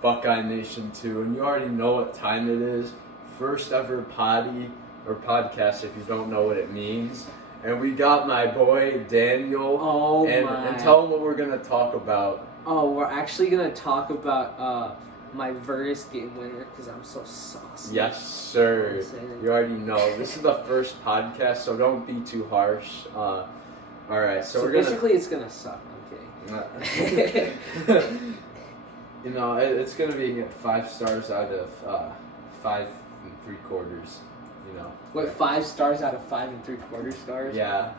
Buckeye Nation 2, and you already know what time it is. First ever podcast, if you don't know what it means. And we got my boy Daniel. And tell him what we're gonna talk about. Oh, we're actually gonna talk about my Virtus game winner because I'm so saucy. Yes, sir. You already know. This is the first podcast, so don't be too harsh. All right, so we're basically it's gonna suck. I'm kidding. You know, it's gonna be 5 stars out of 5 3/4. You know. Wait, 5 stars out of 5 3/4 stars? Yeah,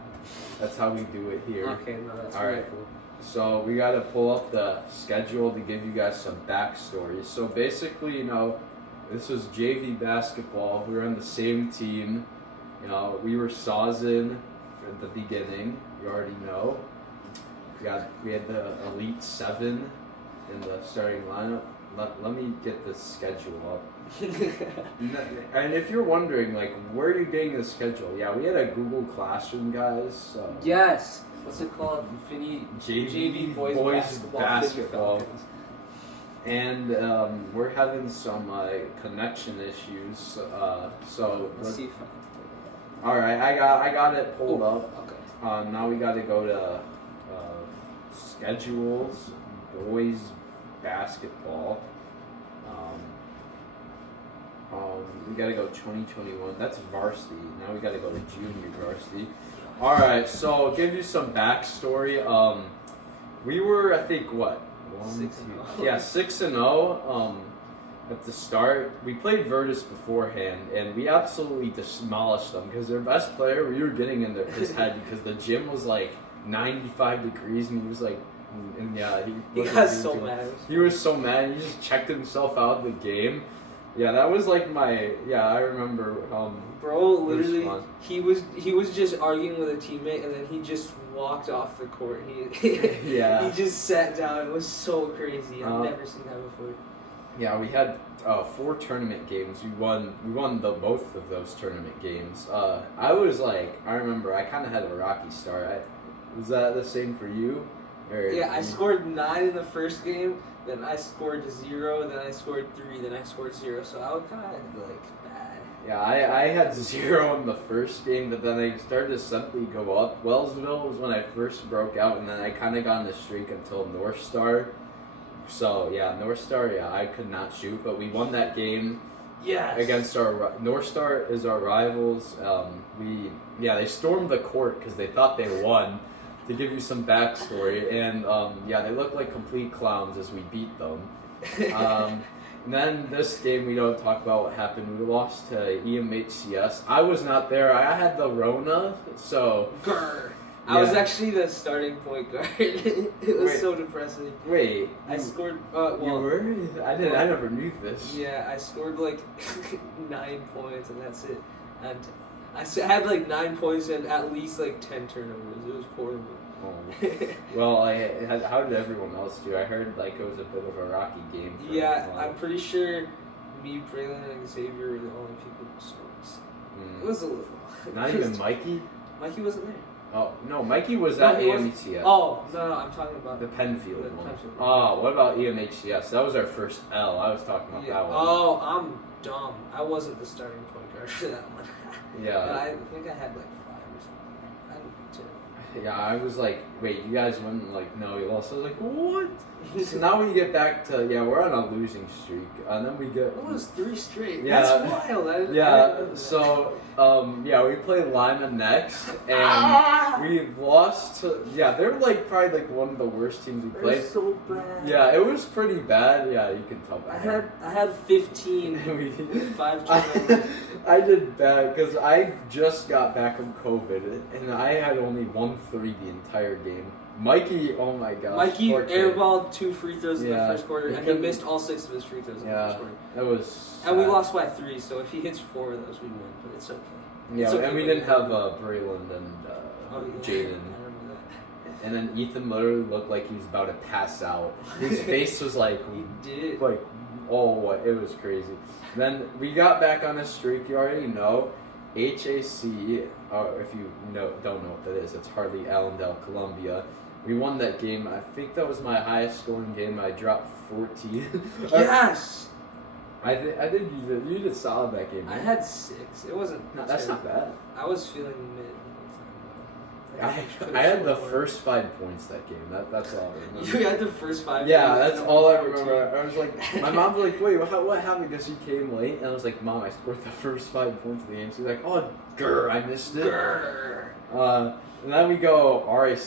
that's how we do it here. Okay, no, that's all really right. Cool. So we got to pull up the schedule to give you guys some backstory. So basically, you know, this was JV basketball. We were on the same team. You know, we were Sawzin at the beginning. You already know. We had the Elite 7 in the starting lineup. Let me get the schedule up. And if you're wondering, like, where are you getting the schedule? Yeah, we had a Google Classroom, guys. So. Yes. What's it called? JV Boys Basketball. And we're having some connection issues. So let's see if all right, I got it pulled up. Okay. Now we got to go to schedules, boys basketball. We got to go 2021. That's varsity. Now we got to go to junior varsity. All right, so I'll give you some backstory. We were, I think, what? 6-0. Yeah, 6-0. At the start, we played Virtus beforehand, and we absolutely demolished them because their best player, we were getting in his head because the gym was like 95 degrees, and he was like, and yeah, he got so mad. He was so mad. He just checked himself out of the game. Yeah, that was like I remember. Bro, literally, he was just arguing with a teammate, and then he just walked off the court. Yeah. He just sat down. It was so crazy. I've never seen that before. Yeah, we had 4 tournament games. We won both of those tournament games. I remember I kind of had a rocky start. Was that the same for you? Yeah, I scored 9 in the first game. Then I scored 0, then I scored 3, then I scored 0. So I was kind of bad. Yeah, I had 0 in the first game, but then I started to suddenly go up. Wellsville was when I first broke out, and then I kind of got on the streak until North Star. So yeah, North Star. Yeah, I could not shoot, but we won that game. Yes. Against our North Star is our rivals. They stormed the court because they thought they won. To give you some backstory, and they looked like complete clowns as we beat them. And then this game, we don't talk about what happened. We lost to EMHCS. I was not there. I had the Rona, so... Grr. I was actually the starting point guard. It was so depressing. Wait. I scored... you were? I never knew this. Yeah, I scored like 9 points, and that's it. And I had like 9 points and at least like 10 turnovers. It was horrible. Oh. Well, how did everyone else do? I heard like it was a bit of a rocky game. Yeah, I'm pretty sure me, Braylon, and Xavier were the only people who scored. It was a little. Not even Mikey? Mikey wasn't there. Oh, no, Mikey was at EMHCS. Oh, no, I'm talking about the Penfield one. Penfield. Oh, what about EMHCS? That was our first L. I was talking about that one. Oh, I'm dumb. I wasn't the starting point guard for that one. Yeah. But I think I had like 5 or something. I didn't do. Yeah, I was like, wait, you guys won? Like, no, you lost. I was like, what? So now we get back to, we're on a losing streak. And then we get... It was 3 straight. Yeah. That's wild. We played Lima next. And we lost to... Yeah, they were like probably like one of the worst teams we played. They're so bad. Yeah, it was pretty bad. Yeah, you can tell. I had 15. 5 turnovers. I did bad because I just got back from COVID and I had only 1 3 the entire game. Mikey, oh my gosh. Mikey airballed 2 free throws in the first quarter, and he missed all 6 of his free throws in the first quarter. That was sad. And we lost by 3, so if he hits 4 of those, we win, but it's okay. Yeah, okay, and we didn't have Braylon and Jaden. And then Ethan literally looked like he was about to pass out. His face was like... He did. Like, it was crazy. Then we got back on a streak, you already know. HAC, if you don't know what that is, it's Hartley Allendale, Columbia. we won that game. I think that was my highest scoring game. I dropped 14. Yes. I think you did solid that game. I Man. had 6. It wasn't. No, that's not bad. I was feeling mid. I had the first 5 points that game. That's all I remember. You had the first 5. Yeah, that's all I remember. I was like, my mom's like, wait, what happened? Because you came late, and I was like, Mom, I scored the first 5 points of the game. She's like, oh, grr, I missed it. Grr. And then we go RIC.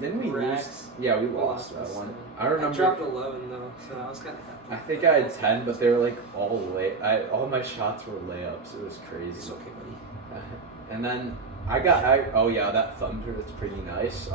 Didn't we Rex. lose? Yeah, we lost that one. I remember. I dropped 11 though, so I was kind of happy. I think I had 10, but they were like all all my shots were layups. It was crazy. It's okay, buddy. And then oh yeah, that thunder, that's pretty nice.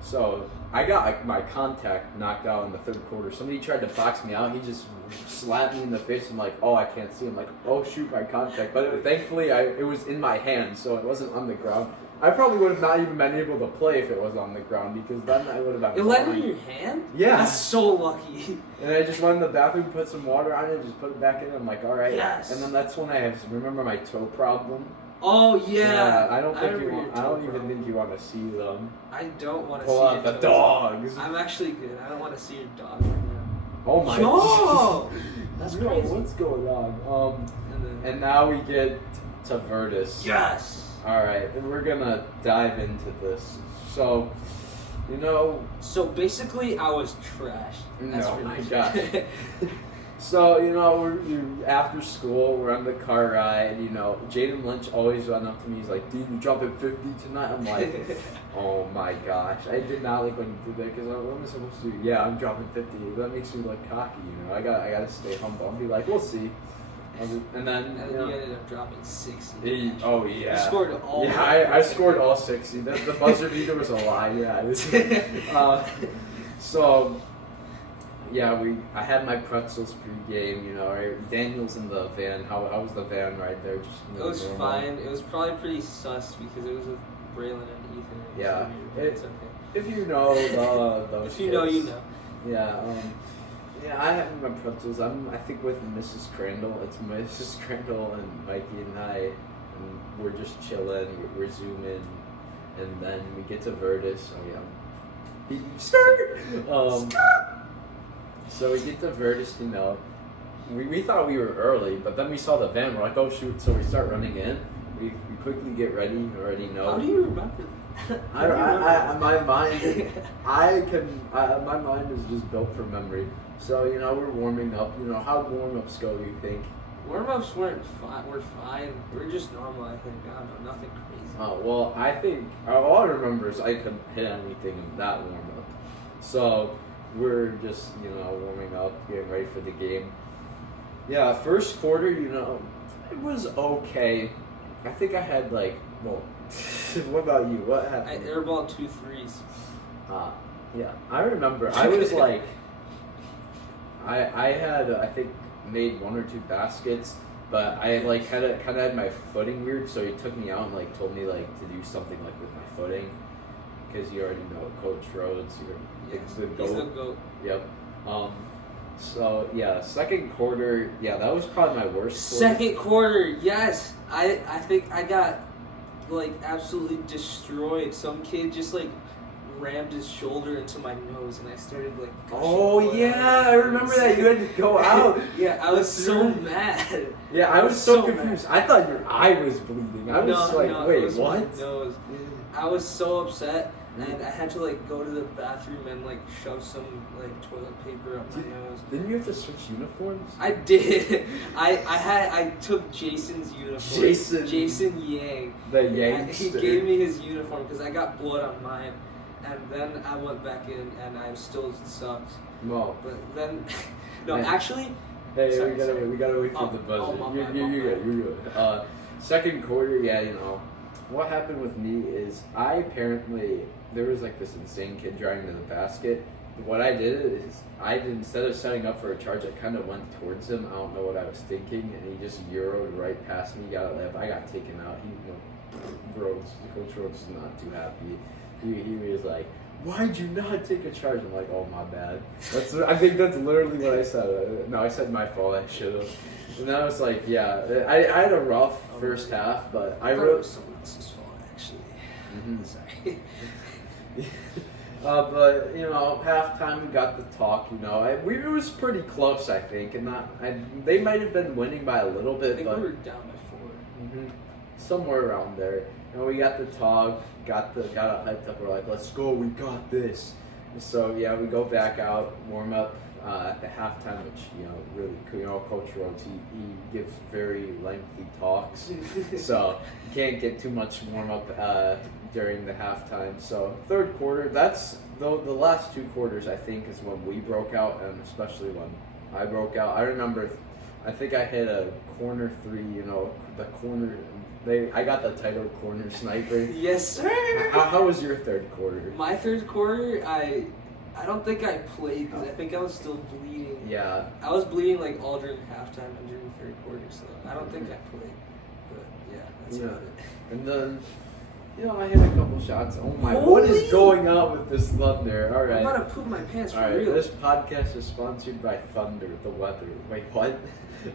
So I got my contact knocked out in the third quarter. Somebody tried to box me out. He just slapped me in the face. I'm like, oh, I can't see. I'm like, oh shoot, my contact. But thankfully, it was in my hand, so it wasn't on the ground. I probably would have not even been able to play if it was on the ground, because then I would have been. It landed in your hand? Yeah. That's so lucky. And I just went in the bathroom, put some water on it, and just put it back in. I'm like, all right. Yes. And then that's when I remember my toe problem. Oh yeah. I don't even think you want to see them. I don't want to Pull see out the dogs. I'm actually good. I don't want to see your dog right now. Oh my. Yo! That's Yo, crazy. what's going on? And now we get to Virtus. Yes. All right, and we're gonna dive into this. So, So basically, I was trash. That's no, really my God. So, we're after school, we're on the car ride, Jaden Lynch always went up to me, he's like, dude, you dropping 50 tonight? I'm like, oh my gosh. I did not like when you did that, because what am I supposed to do? Yeah, I'm dropping 50. That makes me look cocky, I gotta stay humble. I'll be like, we'll see. And then you ended up dropping 60. Oh, yeah. You scored all. Yeah, I scored all 60. The buzzer beater was a lie, yeah. So... Yeah, I had my pretzels pre-game, right? Daniel's in the van. How was the van ride there? Just, it was normal. Fine. It was probably pretty sus because it was with Braylon and Ethan. Yeah. So it's okay. If you know those If you know, you know. Yeah, I had my pretzels. I think with Mrs. Crandall. It's Mrs. Crandall and Mikey and I, and we're just chilling. We're zooming, and then we get to Virtus. Oh, yeah. Skirt! So we get to Virtus, we thought we were early, but then we saw the van, we're like, oh shoot, so we start running in, we quickly get ready, you already know. How do you remember that? My mind is just built for memory. So, we're warming up, how warm-ups go, you think? Warm-ups we're fine, we're just normal, I think, I don't know, nothing crazy. Well, I think, all I remember is I couldn't hit anything in that warm-up. So... we're just, warming up, getting ready for the game. Yeah, first quarter, it was okay. I think I had, what about you? What happened? I airballed 2 threes. Yeah. I remember. I was like, I had, I think, made 1 or 2 baskets, but I, kind of had my footing weird, so he took me out and, told me, to do something, with my footing. Because you already know Coach Rhodes, he's the GOAT. He's the GOAT. Yep. So yeah, second quarter, yeah, that was probably my worst quarter. Second quarter, yes. I think I got absolutely destroyed. Some kid just rammed his shoulder into my nose, and I started gushing. Oh yeah, I remember that. You had to go out. Yeah, I was so mad. Yeah, I was so confused. Mad. I thought your eye was bleeding. I was wait, it was what? My nose. I was so upset. And I had to go to the bathroom and shove some toilet paper up my nose. Didn't you have to switch uniforms? I did. I took Jason's uniform. Jason Yang. The Yangster. He gave me his uniform because I got blood on mine, and then I went back in and I still sucked. Well, but then actually. Hey, sorry, we gotta wait for the buzzer. You're good. Second quarter, yeah, what happened with me is there was this insane kid driving to the basket. What I did is instead of setting up for a charge, I kind of went towards him. I don't know what I was thinking, and he just euroed right past me, got a layup. I got taken out. Coach Rhodes is not too happy. He was like, why'd you not take a charge? I'm like, oh, my bad. I think that's literally what I said. No, I said my fault. I should have. And then I was like, yeah, I had a rough first half, but I wrote. Someone else's fault, actually. Mm-hmm. Sorry. But halftime we got the talk. It was pretty close, I think, and they might have been winning by a little bit. I think but we were down by 4. Somewhere around there. We got the talk, got it hyped up. We're like, let's go, we got this. So yeah, we go back out, warm up at the halftime, which really cool. Coach Rhodes, he gives very lengthy talks, so you can't get too much warm up during the halftime. So third quarter, that's the last 2 quarters, I think, is when we broke out, and especially when I broke out. I remember, I think I hit a corner 3. The corner. I got the title corner sniper. Yes, sir. How was your third quarter? My third quarter, I don't think I played because I think I was still bleeding. Yeah. I was bleeding like all during halftime and during the third quarter, so I don't think I played. But yeah, that's about it. And then, I hit a couple shots. Oh my! What is going on with this Thunder? All right. I'm about to poop my pants for all right. real. This podcast is sponsored by Thunder, the weather. Wait, what?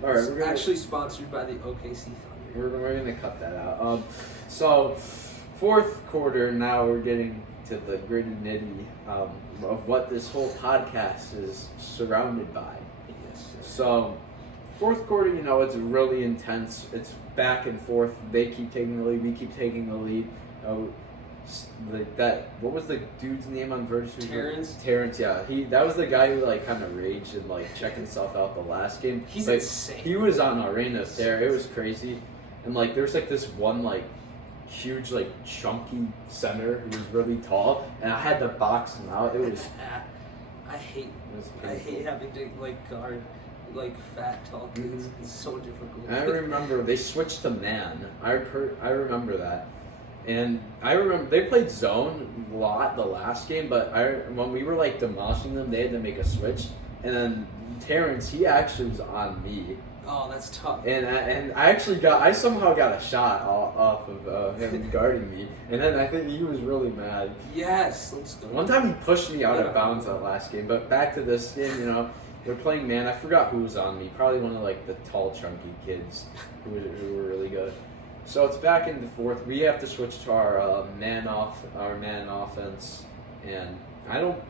All right. We're actually sponsored by the OKC Thunder. We're gonna cut that out. So, fourth quarter. Now we're getting to the gritty nitty of what this whole podcast is surrounded by. Yes, sir. So, fourth quarter. It's really intense. It's back and forth. They keep taking the lead. We keep taking the lead. What was the dude's name on Virtus? Terrence, yeah. That was the guy who kind of raged and checked himself out the last game. He's insane. He was on Arenas there. It was crazy. And there's this one huge chunky center who was really tall, and I had to box him out. It was I hate having to guard fat tall kids. It's so difficult. I remember they switched to man. I remember that. And I remember they played zone a lot the last game, but when we were demolishing them, they had to make a switch. And then Terrence, he actually was on me. Oh, that's tough. And I somehow got a shot off of him guarding me. And then I think he was really mad. Yes, let's go. One time he pushed me out of bounds that last game. But back to this game, we're playing man. I forgot who was on me. Probably one of the tall, chunky kids who were really good. So it's back in the fourth. We have to switch to our man offense, and I don't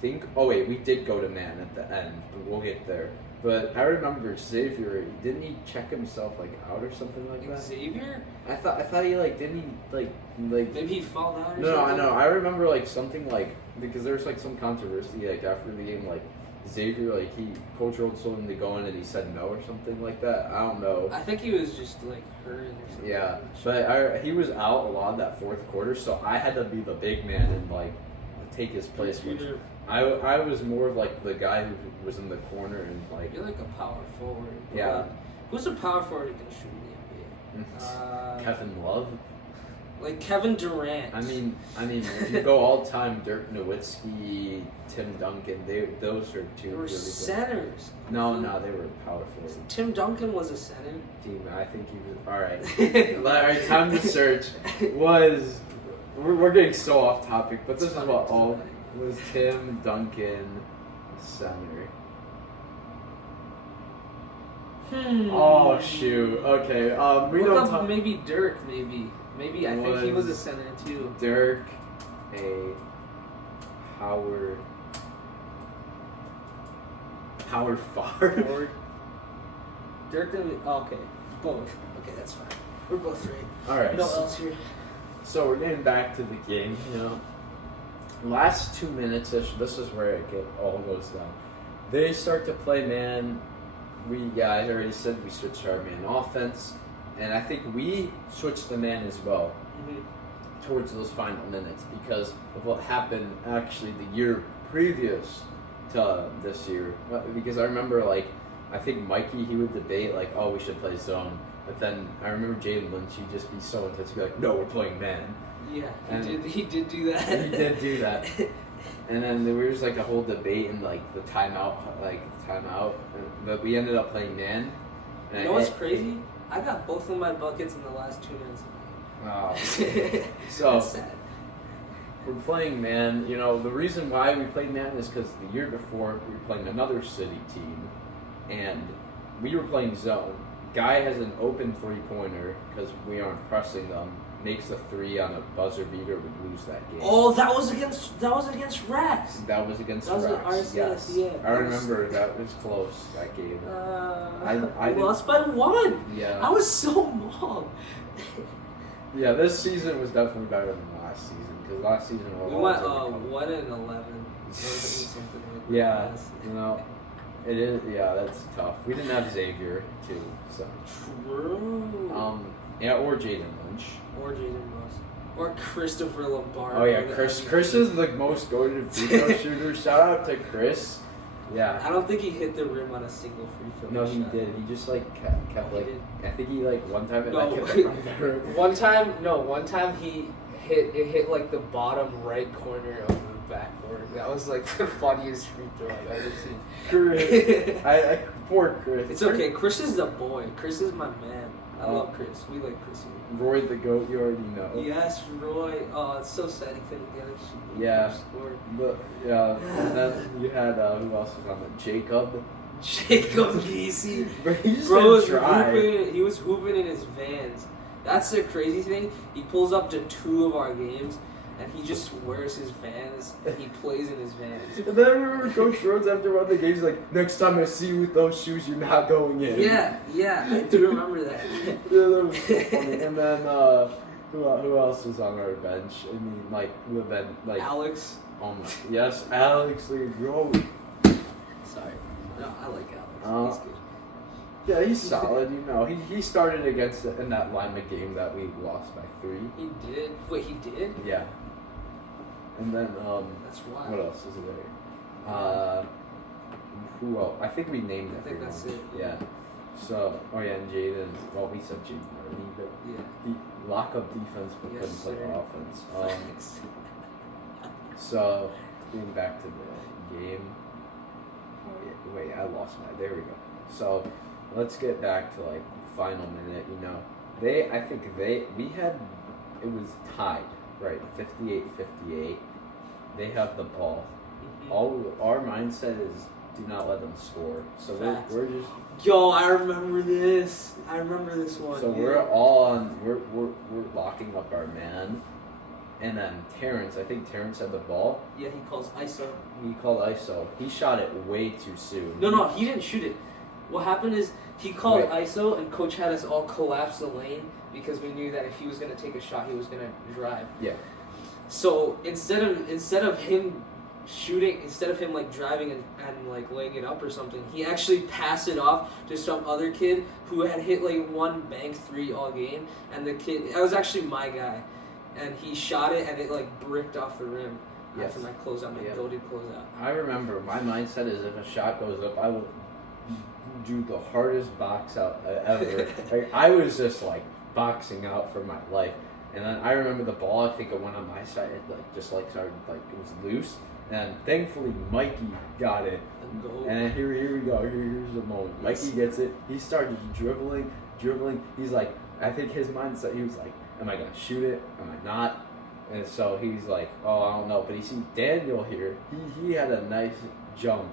think. Oh wait, we did go to man at the end, but we'll get there. But I remember Xavier. Didn't he check himself out or something like that? Xavier? I thought he didn't he maybe he fell down or something. No, I know. I remember something because there was some controversy after the game Xavier, Coach Rhodes told him to go in and he said no or something like that. I don't know. I think he was just hurt or something. Yeah, but he was out a lot of that fourth quarter, so I had to be the big man and take his place. Which I was more of the guy who was in the corner and You're a power forward. Yeah. Who's a power forward who can shoot in the NBA? Kevin Love. Kevin Durant. I mean, if you go all time, Dirk Nowitzki, Tim Duncan, those are two. They were really centers. No, they were power forwards. Tim Duncan was a center. I think he was. All right. All right. Time to search. We're getting so off topic, but this is what all was Tim Duncan center. Oh shoot. Okay. We Look don't up talk. maybe Dirk. Maybe I think he was a center too. Dirk, Howard forward. Dirk and okay, both. Okay, that's fine. We're both right. All right. No else here. So we're getting back to the game. Last 2 minutes ish. This is where it all goes down. They start to play man. I already said we switched to our man offense. And I think we switched the man as well towards those final minutes because of what happened actually the year previous to this year. Because I remember, I think Mikey, he would debate, oh, we should play zone. But then I remember Jaden Lynch, he'd just be so intense. He'd be like, no, we're playing man. Yeah, he did do that. He did do that. And then there was, a whole debate and, the timeout. But we ended up playing man. And you know what's crazy? I got both of my buckets in the last 2 minutes of the game. Wow. So, that's sad. We're playing man. The reason why we played man is because the year before we were playing another city team, and we were playing zone. Guy has an open 3-pointer because we aren't pressing them. makes a 3 on a buzzer beater would lose that game. Oh, that was against Rex. That was against That was Rex. RCS, Yes. yeah. I remember that was close, that game. I lost by 1. Yeah. I was so mauled. Yeah, this season was definitely better than last season, because last season We went 1-11. Something like yeah, that. you know, it is. Yeah, that's tough. We didn't have Xavier too, so. True. Yeah, or Jaden Lynch. Or Jaden Ross. Or Christopher Lombardo. Oh yeah, Chris is the most goated free throw shooter. Shout out to Chris. Yeah. I don't think he hit the rim on a single free throw. No, he shot. did. He just like kept He like. did. I think he like one time. No, one time he hit like the bottom right corner of the backboard. That was like the funniest free throw I've ever seen. Chris. I poor Chris. It's okay. Chris is the boy. Chris is my man. I love Chris. We like Chris here. Roy the GOAT, you already know. Yes, Roy. Oh, it's so sad he couldn't get it. Yeah. Score. But yeah, and then you had who else was on it? Jacob. Jacob Geesey. He was hooping in his Vans. That's the crazy thing. He pulls up to 2 of our games, and he just wears his Vans, and he plays in his Vans. And then I remember Coach Rhodes after one of the games like, next time I see you with those shoes, you're not going in. Yeah, I do remember that. Yeah, that was so funny. And then who else was on our bench? I mean, like who have been like Alex. Oh my, yes, Alex Lee Rhodes. Sorry, no, I like Alex. He's good. Yeah, he's solid. You know, he started against in that Lima game that we lost by 3. He did. Wait, he did? Yeah. And then that's wild. what else is there? Who else? I think we named it. I think that's it. Yeah. So, and Jaden. Well, we said Jaden already, but he lock up defense but couldn't play offense. So, getting back to the game. Oh yeah, wait, I lost there we go. So, let's get back to like final minute. You know, it was tied, right? 58-58. They have the ball. Mm-hmm. Our mindset is do not let them score. So we're just. Yo, I remember this. I remember this one. So we're all on. We're locking up our man, and then Terrence. I think Terrence had the ball. Yeah, he calls ISO. He called ISO. He shot it way too soon. No, he didn't shoot it. What happened is he called ISO, and Coach had us all collapse the lane because we knew that if he was gonna take a shot, he was gonna drive. Yeah. So instead of him shooting, instead of him like driving and like laying it up or something, he actually passed it off to some other kid who had hit like one bank 3 all game, and the kid, that was actually my guy, and he shot it and it like bricked off the rim after my closeout, my goated closeout. I remember my mindset is if a shot goes up, I will do the hardest box out ever. Like I was just like boxing out for my life, and then I remember the ball. I think it went on my side. It like just like started like it was loose. And thankfully, Mikey got it. And here we go. Here's the moment. Mikey gets it. He started dribbling. He's like, I think his mindset, he was like, am I going to shoot it? Am I not? And so he's like, oh, I don't know. But he sees Daniel here. He had a nice jump.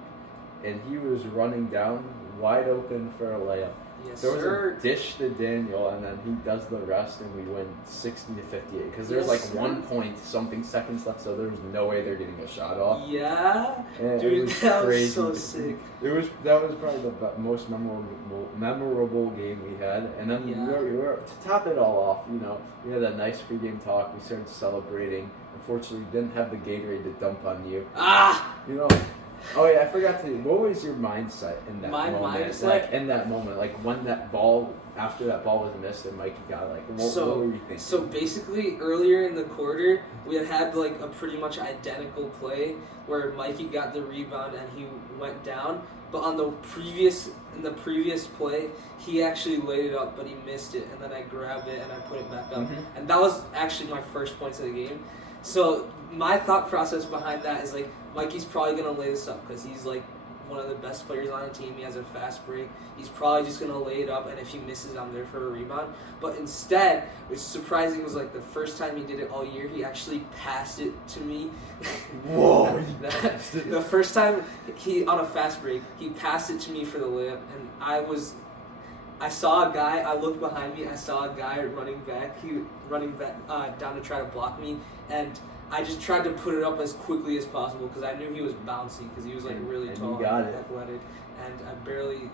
And he was running down wide open for a layup. Yes, there was a dish to Daniel, and then he does the rest, and we win 60-58. Because there's like 1 point something seconds left, so there was no way they're getting a shot off. Yeah, and dude, that crazy. was so sick. That was probably the most memorable game we had. And then we were to top it all off. You know, we had a nice pregame talk. We started celebrating. Unfortunately, we didn't have the Gatorade to dump on you. You know. Oh yeah, I forgot to. What was your mindset in that moment? My mindset, like in that moment, like when that ball, after that ball was missed, and Mikey got like, what were you thinking? So basically, earlier in the quarter, we had like a pretty much identical play where Mikey got the rebound and he went down. But on the previous play, he actually laid it up, but he missed it, and then I grabbed it and I put it back up, and that was actually my first points of the game. So my thought process behind that is like, Mikey's probably going to lay this up because he's like one of the best players on the team. He has a fast break. He's probably just going to lay it up, and if he misses, I'm there for a rebound. But instead, what's surprising was like the first time he did it all year, he actually passed it to me. Whoa! The first time he on a fast break, he passed it to me for the layup, and I was I saw a guy. I looked behind me. I saw a guy running back. Running back down to try to block me, and I just tried to put it up as quickly as possible because I knew he was bouncy because he was like really tall and athletic, and I barely.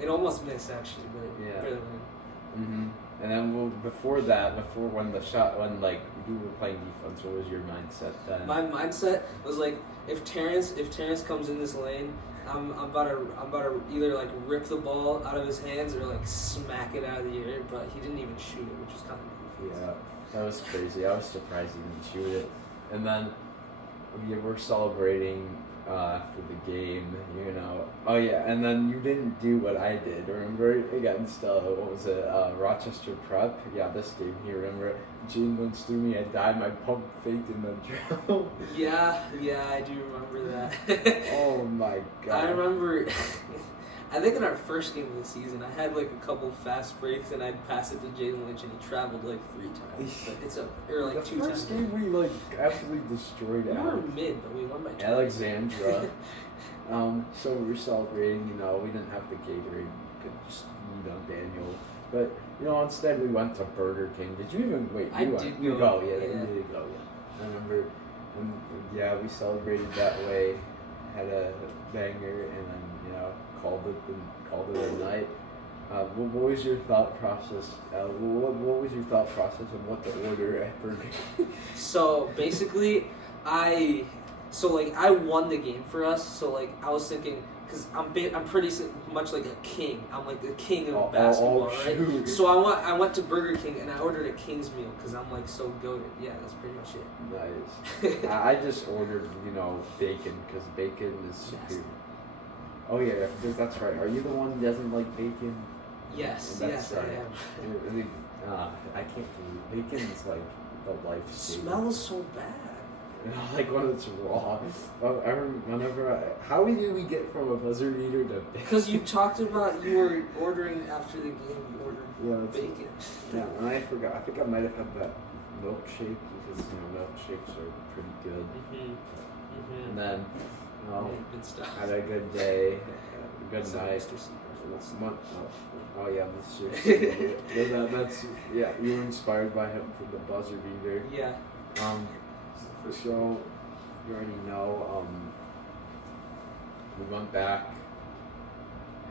It almost missed actually, but it barely went. Mm-hmm. And then before when you were playing defense, what was your mindset then? My mindset was like, if Terrence comes in this lane, I'm about to either like rip the ball out of his hands or like smack it out of the air. But he didn't even shoot it, which was kind of goofy. Yeah, that was crazy. I was surprised he didn't shoot it. And then we were celebrating after the game, you know. Oh yeah, and then you didn't do what I did. Remember against what was it? Rochester Prep. Yeah, this game here. Remember, Gene Lynch threw me a dime. I pump faked in the drill. Yeah, I do remember that. Oh my god. I remember. I think in our first game of the season, I had like a couple fast breaks and I'd pass it to Jaden Lynch and he traveled like 3 times. But or like 2 times. The first game we like absolutely destroyed. We were mid, but we won by 2. Alexandra. So we were celebrating. You know, we didn't have the Gatorade. We could just eat on Daniel. But you know, instead we went to Burger King. Did you even wait? I did You go. Yeah, yeah. you did go. Yeah. I remember. And we celebrated that way. Had a banger, and then called it a night. What was your thought process? What was your thought process of what to order at Burger King? So basically, I won the game for us. So like I was thinking, because I'm pretty much like a king. I'm like the king of basketball, right? Shoot. So I went to Burger King and I ordered a King's meal because I'm like so goated. Yeah, that's pretty much it. Nice. I just ordered bacon because bacon is superior. Oh yeah, that's right. Are you the one who doesn't like bacon? Yes, I am. I can't believe bacon is like the life. It smells so bad. Like when it's raw. How did we get from a buzzer beater to bacon? Because you talked about you were ordering after the game. You ordered bacon. Yeah, and I forgot. I think I might have had that milkshake because milkshakes are pretty good. Mm-hmm. And then. Good stuff. Had a good day, good night. Oh yeah, that's you were inspired by him for the buzzer beater. Yeah. So you already know. We went back,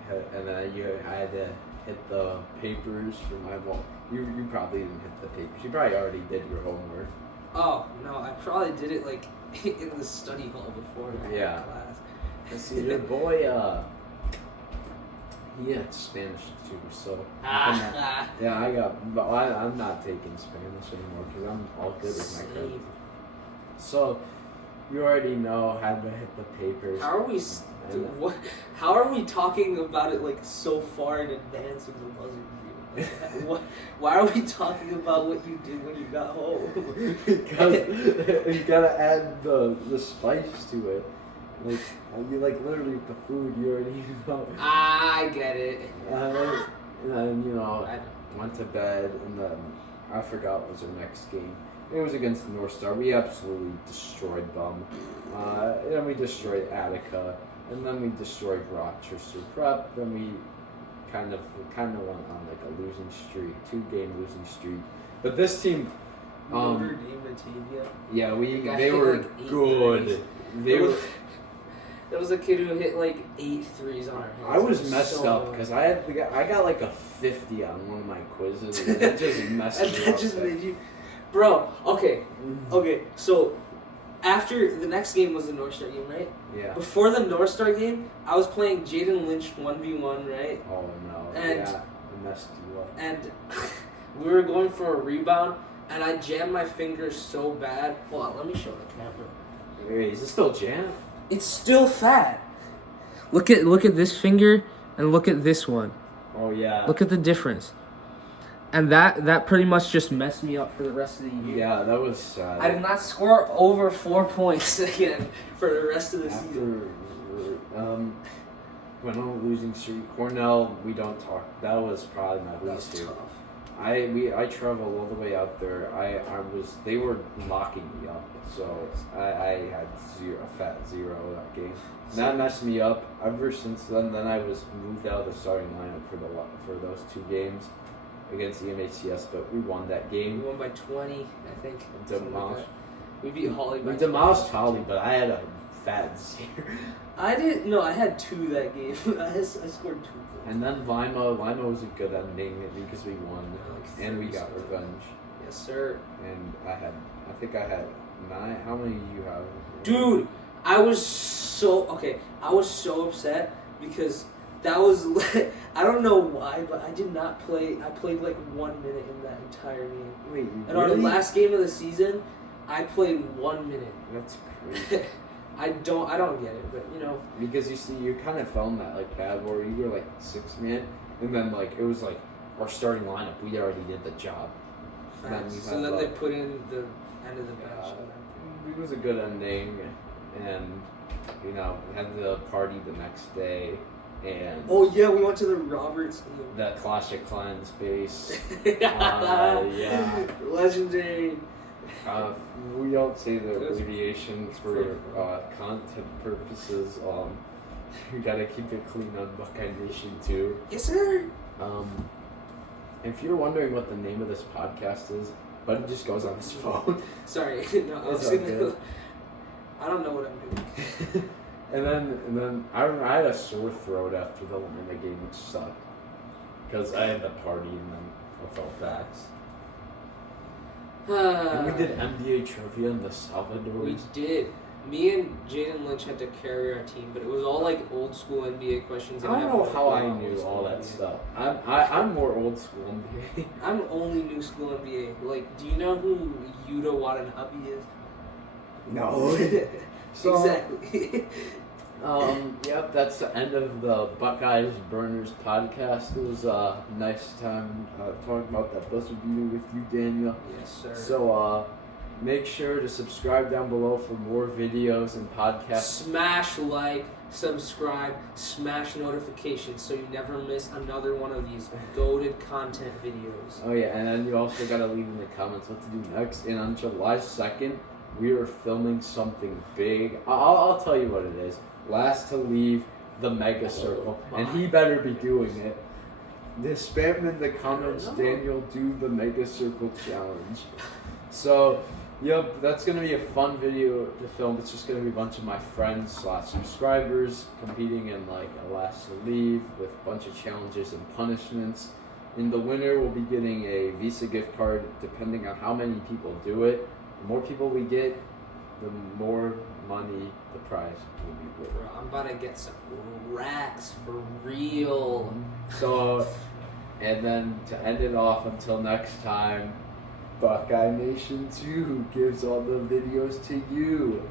and then I had to hit the papers for my ball. You probably didn't hit the papers. You probably already did your homework. Oh no, I probably did it like in the study hall before class. And see, your boy, he had Spanish too, so but I'm not taking Spanish anymore because I'm all good with my credit. So you already know how to hit the papers. How are we talking about it like so far in advance of the buzzer beater? Why are we talking about what you did when you got home? Because you gotta add the spice to it. Like you literally with the food, you already know. I get it. And then I went to bed, and then I forgot what was our next game. It was against the North Star. We absolutely destroyed them. And then we destroyed Attica, and then we destroyed Rochester Prep. Then we kind of went on like a losing streak, 2-game losing streak. But this team, Notre Dame Batavia. Yeah, they were like good. There was a kid who hit like 8 threes on our hands. I was messed up because I got like a 50 on one of my quizzes, and it just messed me up. That just made you, bro. Okay. So after the next game was the North Star game, right? Yeah. Before the North Star game, I was playing Jaden Lynch 1v1, right? Oh no. And I messed you up. And we were going for a rebound, and I jammed my fingers so bad. Hold on, let me show the camera. Wait, is it still jammed? It's still fat. Look at this finger and look at this one. Oh yeah. Look at the difference. And that pretty much just messed me up for the rest of the year. Yeah, that was sad. I did not score over 4 points again for the rest of the season. Went on a losing streak. Cornell, we don't talk. That was probably my least favorite. I traveled all the way out there. They were locking me up, so I had a fat zero that game. And that messed me up. Ever since then I was moved out of the starting lineup for those 2 games against EMHCS, but we won that game. We won by 20, I think. Demolished. We beat Holly by We demolished Holly, but I had a fat zero. I didn't. No, I had 2 that game. I scored 2 points. And then Lima was a good ending because we won, and we got something. revenge. Yes, sir. And I think I had 9. How many do you have? Dude, I was so upset because that was I don't know why, but I did not play. I played like 1 minute in that entire game. Wait, and our last game of the season, I played 1 minute. That's crazy. I don't get it, but you know. Because you see, you kind of fell in that like bad where you were like 6 man, and then like it was like our starting lineup. We already did the job. So then they put in the end of the bench. It was a good ending, and you know, we had the party the next day, and oh yeah, we went to the Roberts game. The Clash of Clans base. Yeah, legendary. We don't say the abbreviation for content purposes. We gotta keep it clean on Buckeye Nation too. Yes, sir. If you're wondering what the name of this podcast is, Bud just goes on his phone. Sorry, no, I don't know what I'm doing. and then I had a sore throat after the Lima game, which sucked because I had the party and then I felt bad. And we did NBA trivia in the Salvador. We did. Me and Jaden Lynch had to carry our team, but it was all like old school NBA questions. I don't know how I knew all that stuff. I'm more old school NBA. I'm only new school NBA. Like, do you know who Yuta Watanabe is? No. So, exactly. Yep, that's the end of the Buckeyes Burners podcast. It was a nice time talking about that bus review with you, Daniel. Yes, sir. So, make sure to subscribe down below for more videos and podcasts. Smash like, subscribe, smash notifications so you never miss another one of these goated content videos. Oh yeah, and then you also gotta leave in the comments what to do next. And on July 2nd, we are filming something big. I'll tell you what it is. Last to leave the Mega Circle, and he better be doing it. Just spam in the comments, Daniel, do the Mega Circle challenge. So, yep, that's going to be a fun video to film. It's just going to be a bunch of my friends / subscribers competing in like a last to leave with a bunch of challenges and punishments. And the winner will be getting a Visa gift card depending on how many people do it. The more people we get, the more money the prize will be worth. Bro, I'm about to get some racks for real. So, and then to end it off until next time, Buckeye Nation 2 gives all the videos to you.